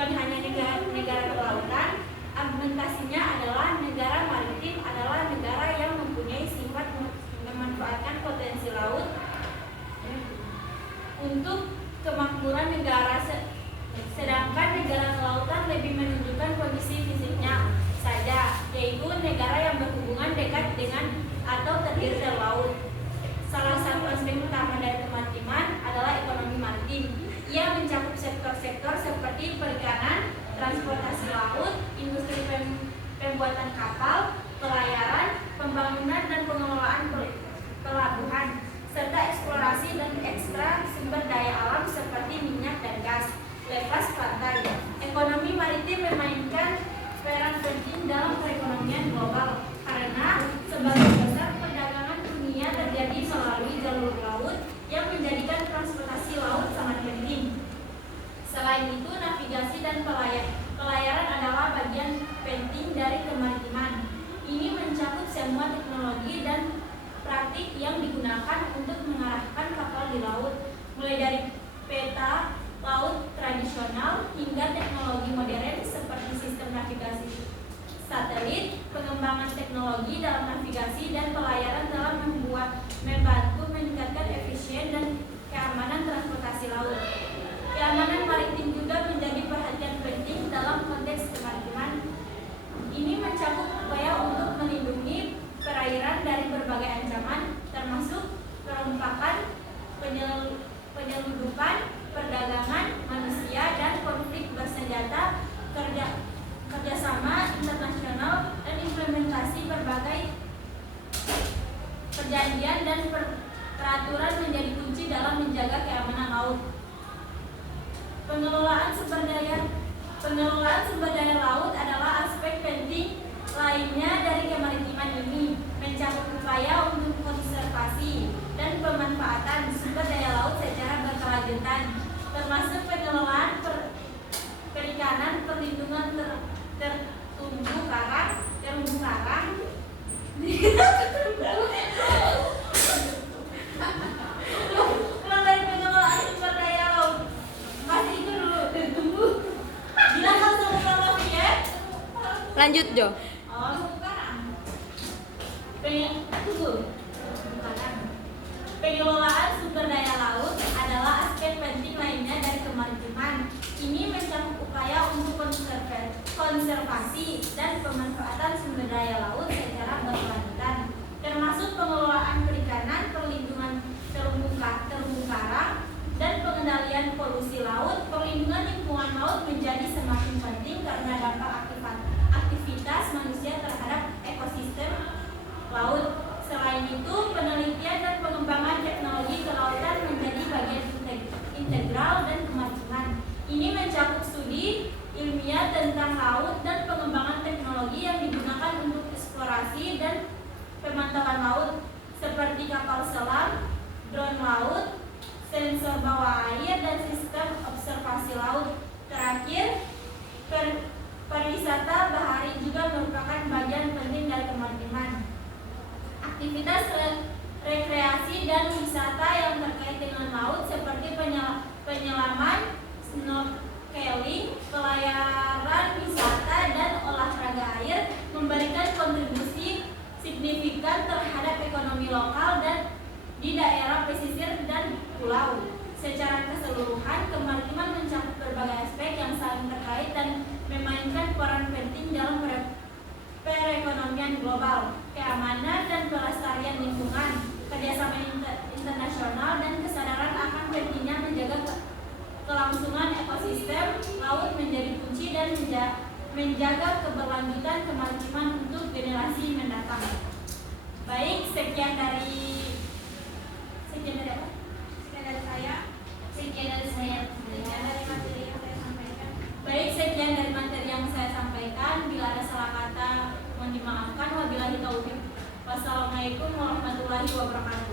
bukan hanya negara kelautan. Argumentasinya adalah negara maritim adalah negara yang mempunyai sifat memanfaatkan potensi laut untuk kemakmuran negara, sedangkan negara kelautan lebih menunjukkan kondisi fisiknya saja, yaitu negara yang berhubungan dekat dengan atau terdiri dari laut. Salah satu aspek utama dari kemaritiman adalah ekonomi maritim. Ia mencakup sektor-sektor seperti perikanan, transportasi laut, industri pembuatan kapal, pelayaran, pembangunan dan pengelolaan pelabuhan, serta eksplorasi dan ekstra sumber daya alam seperti minyak dan gas, lepas pantai. Ekonomi maritim memainkan peran penting dalam perekonomian global karena sebagian besar perdagangan dunia terjadi melalui jalur laut yang menjadikan transportasi laut sangat penting. Selain itu, navigasi dan pelayaran adalah bagian penting dari kemaritiman. Ini mencakup semua teknologi dan praktik yang digunakan untuk mengarahkan kapal di laut, mulai dari peta laut tradisional hingga teknologi modern seperti sistem navigasi satelit. Pengembangan teknologi dalam navigasi dan pelayaran telah membantu meningkatkan efisien dan keamanan transportasi laut. Keamanan maritim juga menjadi perhatian penting dalam konteks kemaritiman. Ini mencakup upaya untuk melindungi perairan dari berbagai ancaman, termasuk perompakan, penyelundupan, perdagangan manusia, dan konflik bersenjata. Kerjasama internasional dan implementasi berbagai perjanjian dan peraturan menjadi kunci dalam menjaga keamanan laut. Pengelolaan sumber daya laut adalah aspek penting lainnya dari kemaritiman ini, mencakup upaya untuk konservasi dan pemanfaatan sumber daya laut secara berkelanjutan, termasuk pengelolaan perikanan, perlindungan terumbu karang, Pulang dari pengelolaan sumber daya laut. Masih itu dulu, tunggu. Bilang langsung ke ya. Lanjut, Jo. Pengelolaan sumber daya laut adalah aspek penting lainnya dari kemaritiman. Ini mencakup upaya untuk konservasi dan pemanfaatan sumber daya laut secara berkelanjutan, termasuk pengelolaan perikanan, perlindungan terumbu karang, dan pengendalian polusi laut. Perlindungan lingkungan laut menjadi semakin penting karena dampak aktivitas manusia terhadap ekosistem laut. Selain itu, penelitian dan pengembangan teknologi kelautan menjadi bagian integral dan kemaritiman. Ini mencakup studi ilmiah tentang laut dan pengembangan teknologi yang digunakan untuk eksplorasi dan pemantauan laut, seperti kapal selam, drone laut, sensor bawah air, dan sistem observasi laut. Terakhir, pariwisata bahari juga merupakan bagian penting dari kemaritiman. Aktivitas rekreasi dan wisata yang terkait dengan laut seperti penyelaman, snorkeling, pelayaran wisata, dan olahraga air memberikan kontribusi signifikan terhadap ekonomi lokal dan di daerah pesisir dan pulau. Secara keseluruhan, kemaritiman mencakup berbagai aspek yang saling terkait dan memainkan peran penting dalam perekonomian global, keamanan dan pelestarian lingkungan, kerjasama internasional, dan kesadaran akan pentingnya menjaga kelangsungan ekosistem laut menjadi kunci dan menjaga keberlanjutan kemaritiman untuk generasi mendatang. Baik, sekian dari apa? Sekian dari materi yang saya sampaikan. Baik, sekian dari materi yang saya sampaikan. Bila ada salah kata, mohon dimaafkan. Wabillahi taufiq. Wassalamualaikum warahmatullahi wabarakatuh.